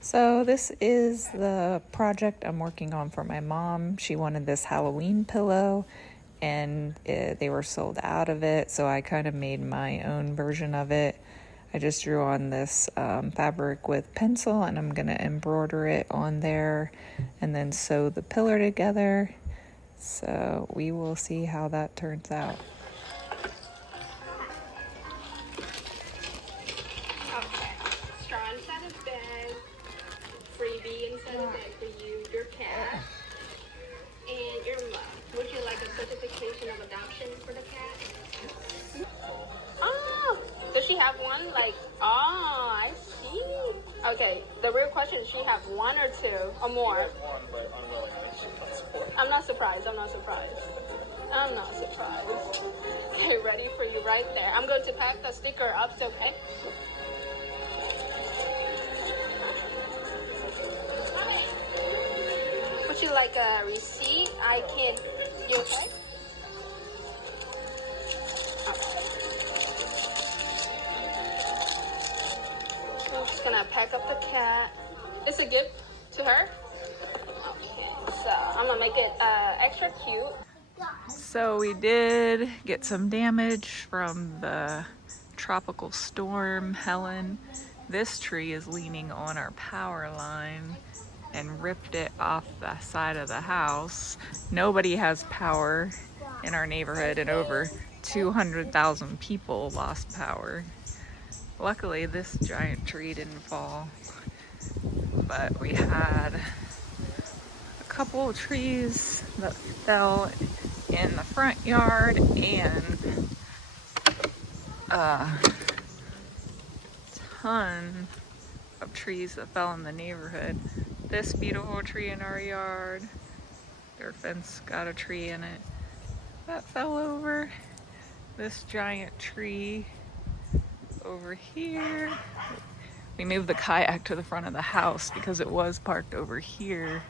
So this is the project I'm working on for my mom. She wanted this Halloween pillow and they were sold out of it, so I kind of made my own version of it. I just drew on this fabric with pencil and I'm gonna embroider it on there and then sew the pillar together. So we will see how that turns out. Okay. Straw inside of bed. Freebie inside of bed for you, your cat, and your mom. Would you like a certification of adoption for the cat? Oh, does she have one? I see. Okay, the real question is, she have one or two or more? One, but I'm not surprised. I'm not surprised. Okay, ready for you right there. I'm going to pack the sticker up, okay? Would you like a receipt? You okay? I'm just gonna pack up the cat. It's a gift to her. Okay, so I'm gonna make it extra cute. So we did get some damage from the tropical storm Helen. This tree is leaning on our power line and ripped it off the side of the house. Nobody has power in our neighborhood and over 200,000 people lost power. Luckily, this giant tree didn't fall, but we had a couple of trees that fell in the front yard and a ton of trees that fell in the neighborhood. This beautiful tree in our yard, their fence got a tree in it that fell over. This giant tree over here. We moved the kayak to the front of the house because it was parked over here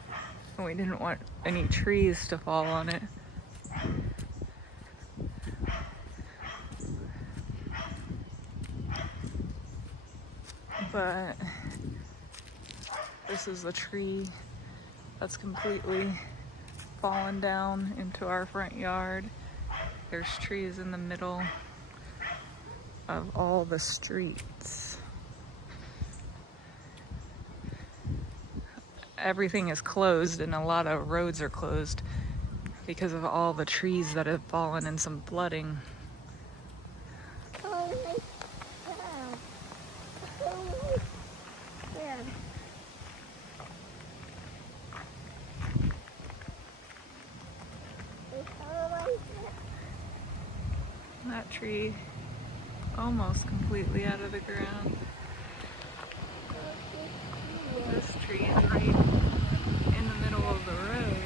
and we didn't want any trees to fall on it. But this is the tree that's completely fallen down into our front yard. There's trees in the middle of all the streets. Everything is closed and a lot of roads are closed because of all the trees that have fallen and some flooding. That tree almost completely out of the ground. This tree is right in the middle of the road.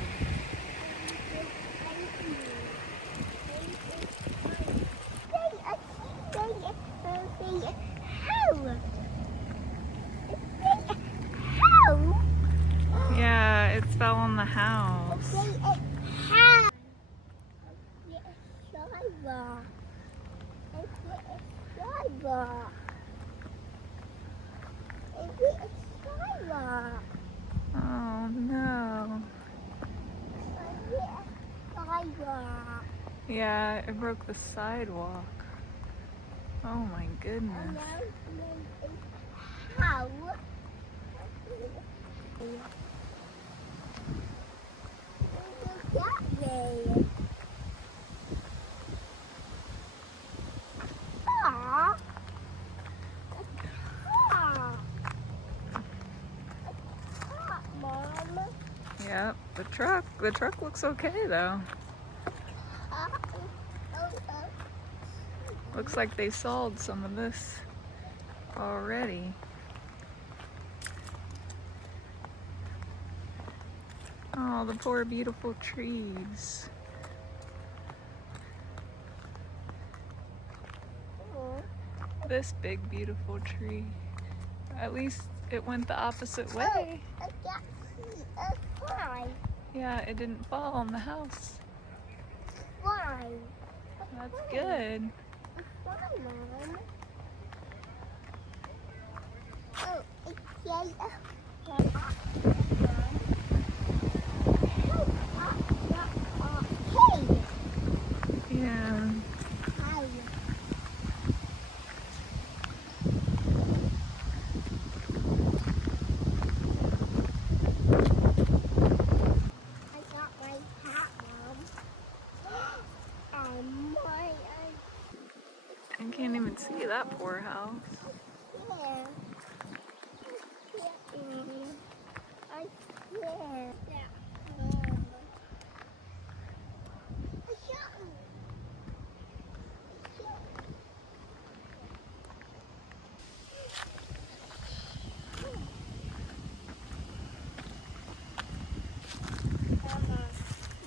Yeah, it fell on the house. Oh no. Yeah, it broke the sidewalk. Oh my goodness. How? Yep, the truck looks okay though. Looks like they sold some of this already. Oh, the poor beautiful trees. This big beautiful tree. At least it went the opposite way. Yeah, it didn't fall on the house. Why? That's good. Why, Mom? Oh, it's yellow. Yeah. I got my hat, Mom. I can't even see that poor house. Yeah. I can't. Yeah.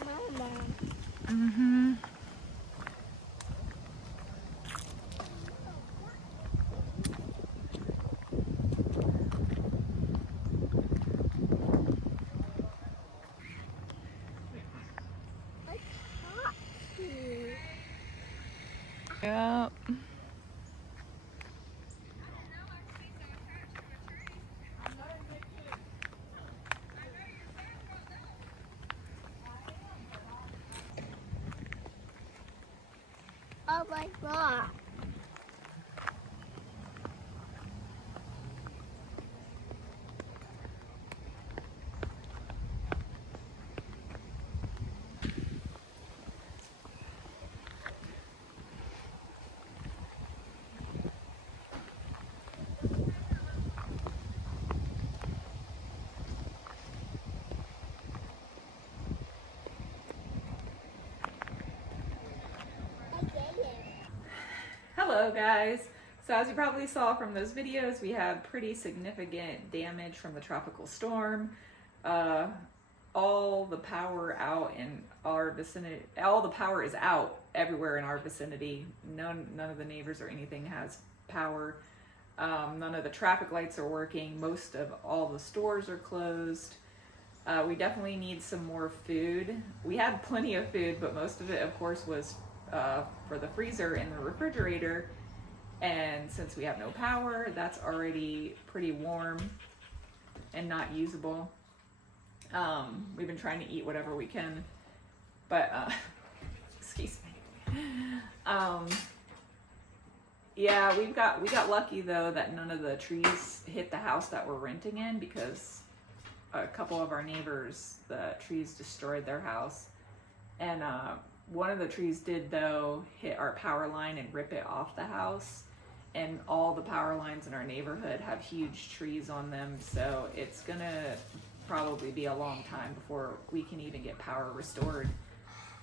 Mama. Mm-hmm. I caught you. Yep. Oh my God. I get it. Hello guys. So as you probably saw from those videos, we had pretty significant damage from the tropical storm. All the power out in our vicinity, all the power is out everywhere in our vicinity. None of the neighbors or anything has power. None of the traffic lights are working. Most of all the stores are closed. We definitely need some more food. We had plenty of food, but most of it, of course, was for the freezer and the refrigerator. And since we have no power, that's already pretty warm and not usable. We've been trying to eat whatever we can, but excuse me. Yeah, we got lucky though that none of the trees hit the house that we're renting in, because a couple of our neighbors, the trees destroyed their house. And one of the trees did though hit our power line and rip it off the house. And all the power lines in our neighborhood have huge trees on them, so it's gonna probably be a long time before we can even get power restored,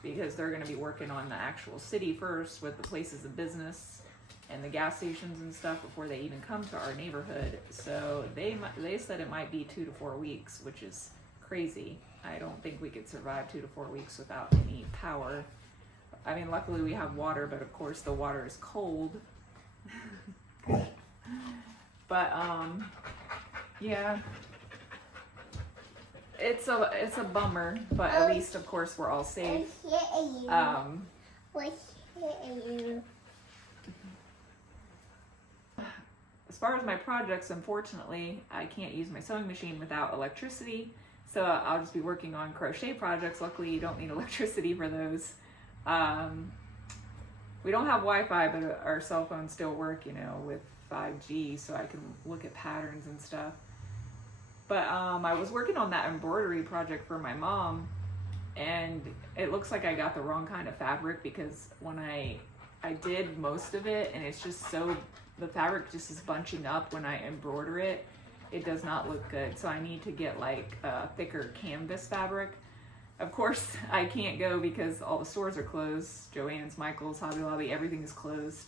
because they're gonna be working on the actual city first with the places of business and the gas stations and stuff before they even come to our neighborhood. So they said it might be 2 to 4 weeks, which is crazy. I don't think we could survive 2 to 4 weeks without any power. I mean, luckily we have water, but of course the water is cold. But yeah, it's a bummer, but at least of course we're all safe. As far as my projects, unfortunately, I can't use my sewing machine without electricity, so I'll just be working on crochet projects. Luckily, you don't need electricity for those. We don't have Wi-Fi, but our cell phones still work, you know, with 5G, so I can look at patterns and stuff. But I was working on that embroidery project for my mom, and it looks like I got the wrong kind of fabric, because when I did most of it, and it's just so, the fabric just is bunching up when I embroider it. It does not look good, so I need to get like a thicker canvas fabric. Of course, I can't go because all the stores are closed. Joann's, Michael's, Hobby Lobby, everything is closed.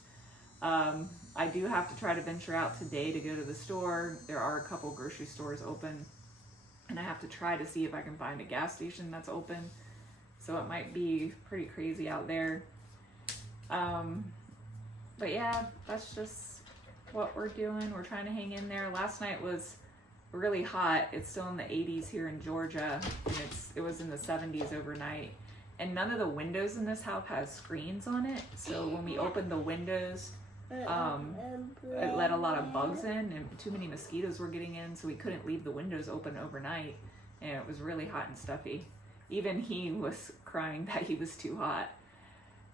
I do have to try to venture out today to go to the store. There are a couple grocery stores open, and I have to try to see if I can find a gas station that's open. So it might be pretty crazy out there. But yeah, that's just what we're doing. We're trying to hang in there. Last night was really hot. It's still in the 80s here in Georgia, and it was in the 70s overnight. And none of the windows in this house has screens on it, so when we open the windows, it let a lot of bugs in, and too many mosquitoes were getting in, so we couldn't leave the windows open overnight, and it was really hot and stuffy. Even he was crying that he was too hot.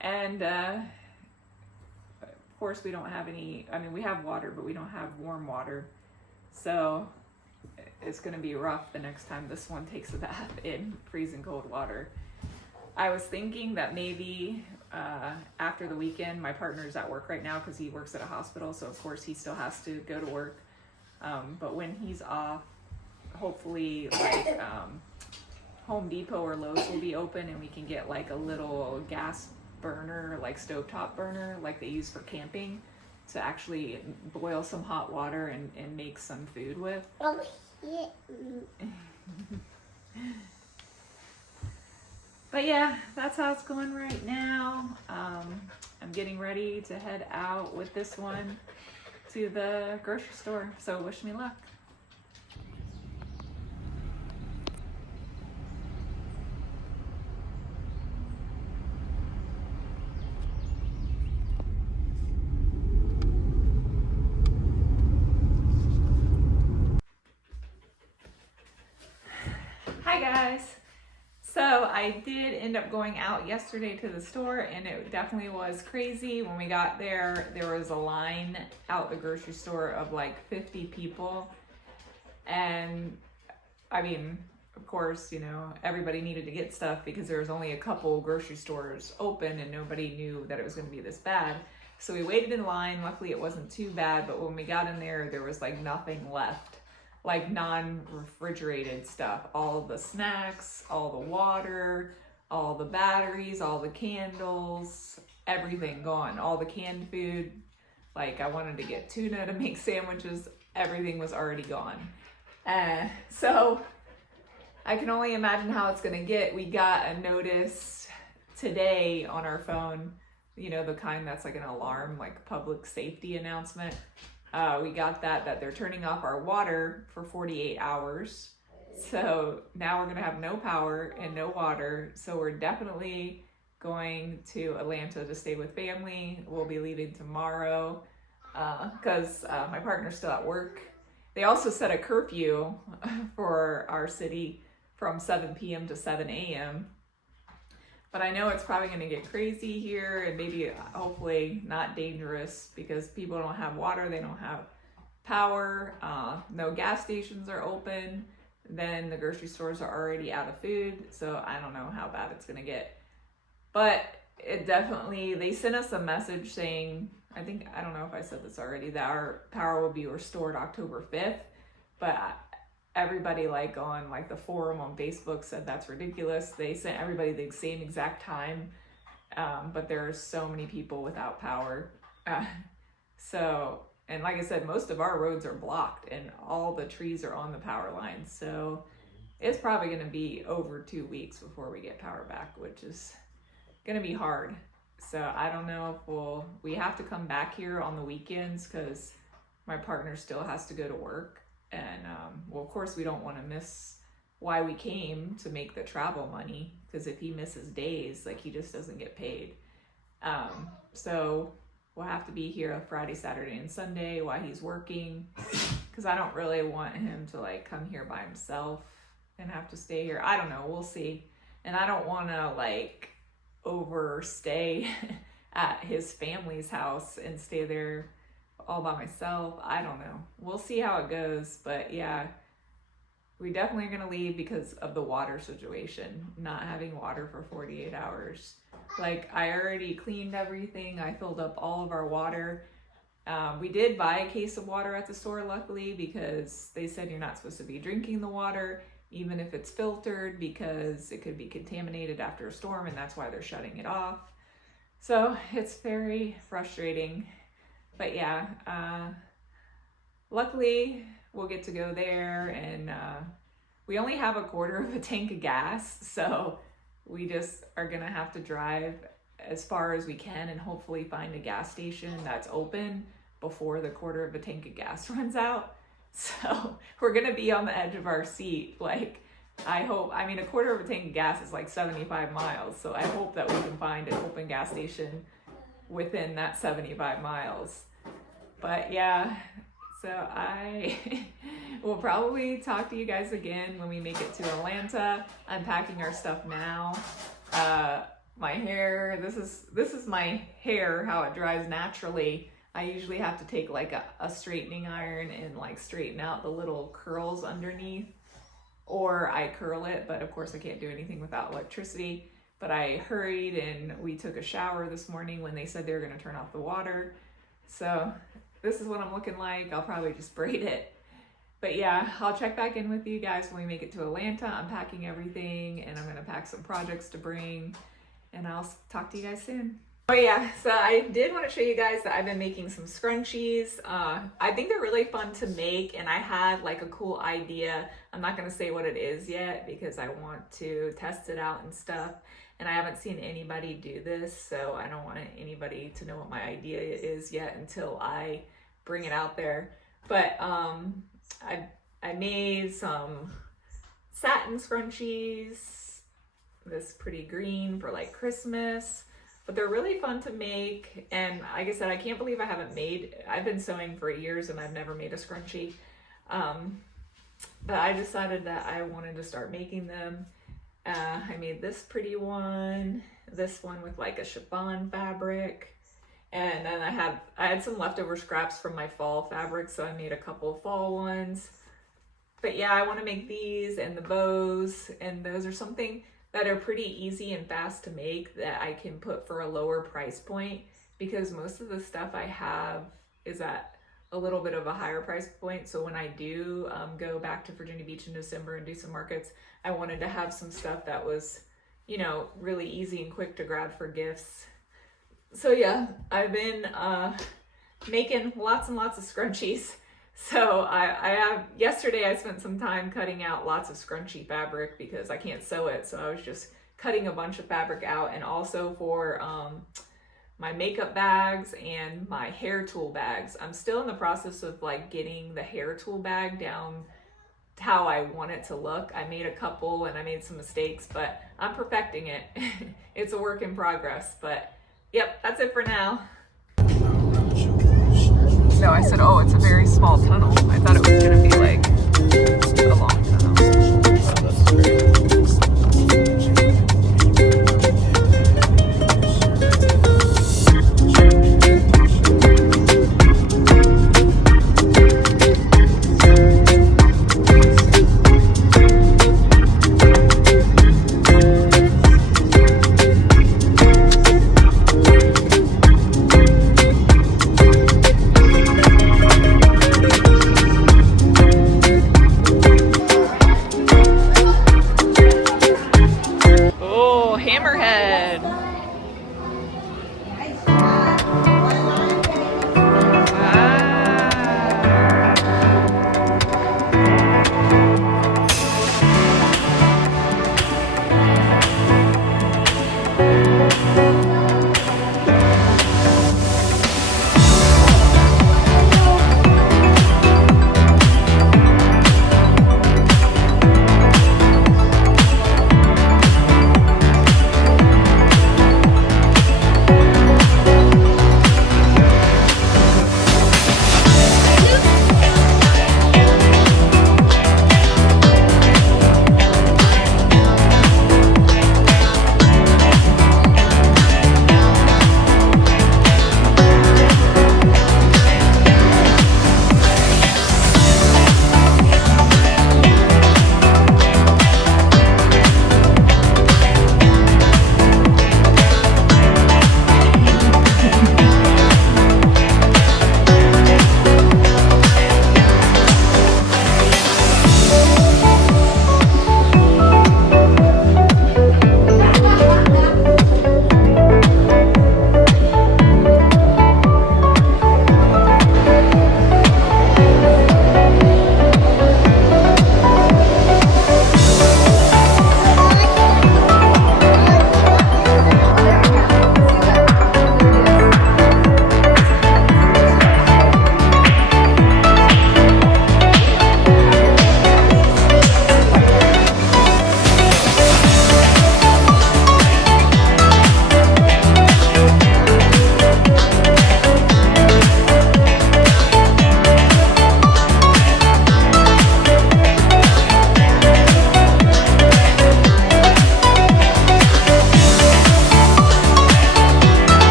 And of course we don't have any, I mean, we have water, but we don't have warm water, so it's going to be rough the next time this one takes a bath in freezing cold water. I was thinking that maybe after the weekend, my partner's at work right now because he works at a hospital, so of course he still has to go to work. But when he's off, hopefully like Home Depot or Lowe's will be open, and we can get like a little gas burner, like stovetop burner, like they use for camping, to actually boil some hot water and make some food with. Oh, shit. But yeah, that's how it's going right now. I'm getting ready to head out with this one to the grocery store, so wish me luck. Hi guys. So I did end up going out yesterday to the store, and it definitely was crazy. When we got there, there was a line out the grocery store of like 50 people. And I mean, of course, you know, everybody needed to get stuff because there was only a couple grocery stores open and nobody knew that it was going to be this bad. So we waited in line. Luckily it wasn't too bad, but when we got in there, there was like nothing left. Like non-refrigerated stuff, all the snacks, all the water, all the batteries, all the candles, everything gone, all the canned food. Like I wanted to get tuna to make sandwiches, everything was already gone. So I can only imagine how it's gonna get. We got a notice today on our phone, you know, the kind that's like an alarm, like public safety announcement. We got that they're turning off our water for 48 hours. So now we're gonna have no power and no water. So we're definitely going to Atlanta to stay with family. We'll be leaving tomorrow because my partner's still at work. They also set a curfew for our city from 7 p.m. to 7 a.m. But I know it's probably going to get crazy here, and maybe hopefully not dangerous because people don't have water, they don't have power, no gas stations are open, then the grocery stores are already out of food, so I don't know how bad it's going to get. But it definitely, they sent us a message saying, I don't know if I said this already, that our power will be restored October 5th, but everybody like on like the forum on Facebook said that's ridiculous. They sent everybody the same exact time, but there are so many people without power. And like I said, most of our roads are blocked and all the trees are on the power lines. So it's probably going to be over 2 weeks before we get power back, which is going to be hard. So I don't know if we have to come back here on the weekends because my partner still has to go to work. And, well, of course, we don't want to miss why we came to make the travel money, because if he misses days, like, he just doesn't get paid. So we'll have to be here Friday, Saturday, and Sunday while he's working, because I don't really want him to, like, come here by himself and have to stay here. I don't know. We'll see. And I don't want to, like, overstay at his family's house and stay there all by myself. I don't know. We'll see how it goes. But yeah, we definitely are going to leave because of the water situation, not having water for 48 hours. Like, I already cleaned everything. I filled up all of our water. We did buy a case of water at the store, luckily, because they said you're not supposed to be drinking the water, even if it's filtered, because it could be contaminated after a storm, and that's why they're shutting it off. So it's very frustrating. But yeah, luckily we'll get to go there, and we only have a quarter of a tank of gas, so we just are gonna have to drive as far as we can and hopefully find a gas station that's open before the quarter of a tank of gas runs out. So we're gonna be on the edge of our seat. Like, I mean, a quarter of a tank of gas is like 75 miles, so I hope that we can find an open gas station within that 75 miles. But yeah, so I will probably talk to you guys again when we make it to Atlanta. I'm packing our stuff now. My hair, this is my hair, how it dries naturally. I usually have to take like a straightening iron and like straighten out the little curls underneath, or I curl it, but of course I can't do anything without electricity. But I hurried and we took a shower this morning when they said they were going to turn off the water. So this is what I'm looking like. I'll probably just braid it. But yeah, I'll check back in with you guys when we make it to Atlanta. I'm packing everything and I'm going to pack some projects to bring, and I'll talk to you guys soon. Oh yeah, so I did want to show you guys that I've been making some scrunchies. I think they're really fun to make, and I had like a cool idea. I'm not going to say what it is yet because I want to test it out and stuff. And I haven't seen anybody do this, so I don't want anybody to know what my idea is yet until I bring it out there. But I made some satin scrunchies, this pretty green for like Christmas, but they're really fun to make. And like I said, I can't believe I've been sewing for years and I've never made a scrunchie. But I decided that I wanted to start making them. I made this pretty one, this one with like a chiffon fabric, and then I had some leftover scraps from my fall fabric, so I made a couple of fall ones. But yeah, I want to make these and the bows, and those are something that are pretty easy and fast to make that I can put for a lower price point, because most of the stuff I have is at a little bit of a higher price point. So when I do go back to Virginia Beach in December and do some markets, I wanted to have some stuff that was, you know, really easy and quick to grab for gifts. So yeah, I've been making lots and lots of scrunchies. So yesterday I spent some time cutting out lots of scrunchie fabric because I can't sew it. So I was just cutting a bunch of fabric out, and also for my makeup bags and my hair tool bags. I'm still in the process of like getting the hair tool bag down how I want it to look. I made a couple and I made some mistakes, but I'm perfecting it. It's a work in progress, but yep, that's it for now. No, I said, oh, it's a very small tunnel. I thought it was gonna be like a long tunnel. That's great.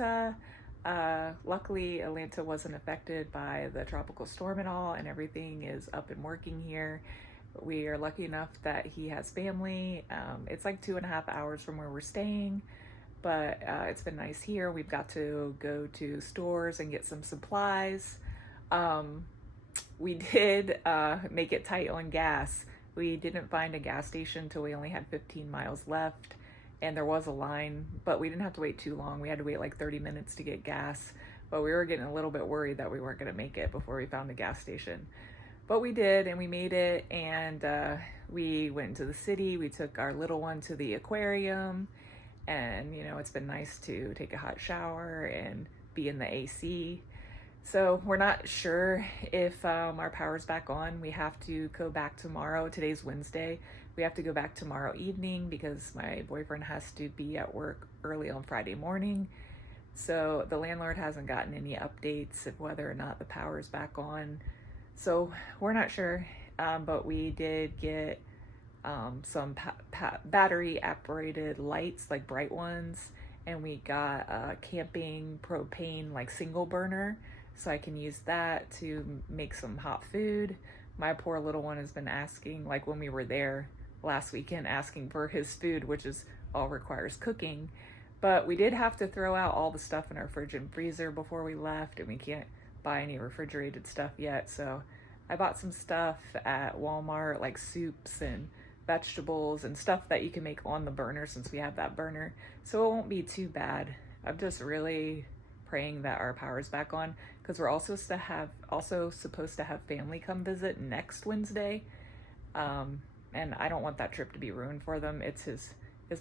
Atlanta. Luckily, Atlanta wasn't affected by the tropical storm at all, and everything is up and working here. We are lucky enough that he has family. It's like 2.5 hours from where we're staying, but it's been nice here. We've got to go to stores and get some supplies. We did make it tight on gas. We didn't find a gas station till we only had 15 miles left, and there was a line, but we didn't have to wait too long. We had to wait like 30 minutes to get gas, but we were getting a little bit worried that we weren't going to make it before we found a gas station. But we did, and we made it, and we went into the city. We took our little one to the aquarium, and you know, it's been nice to take a hot shower and be in the AC. So we're not sure if our power's back on. We have to go back tomorrow. Today's Wednesday. We have to go back tomorrow evening because my boyfriend has to be at work early on Friday morning. So the landlord hasn't gotten any updates of whether or not the power is back on. So we're not sure, but we did get some battery operated lights, like bright ones, and we got a camping propane like single burner, so I can use that to make some hot food. My poor little one has been asking, like when we were there last weekend, asking for his food, which is all requires cooking. But we did have to throw out all the stuff in our fridge and freezer before we left, and we can't buy any refrigerated stuff yet. So I bought some stuff at Walmart, like soups and vegetables and stuff that you can make on the burner, since we have that burner. So it won't be too bad. I'm just really praying that our power's back on, because we're also supposed to have family come visit next Wednesday. And I don't want that trip to be ruined for them. It's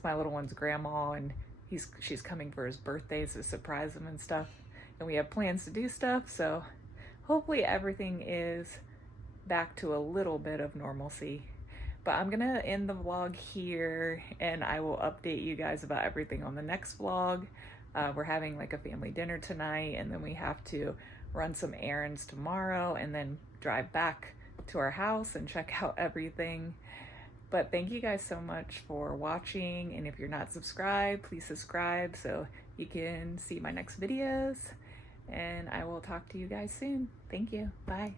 my little one's grandma, and she's coming for his birthday to surprise him and stuff. And we have plans to do stuff, so hopefully everything is back to a little bit of normalcy. But I'm gonna end the vlog here, and I will update you guys about everything on the next vlog. We're having like a family dinner tonight, and then we have to run some errands tomorrow and then drive back to our house and check out everything. But thank you guys so much for watching, and if you're not subscribed, please subscribe so you can see my next videos, and I will talk to you guys soon. Thank you. Bye.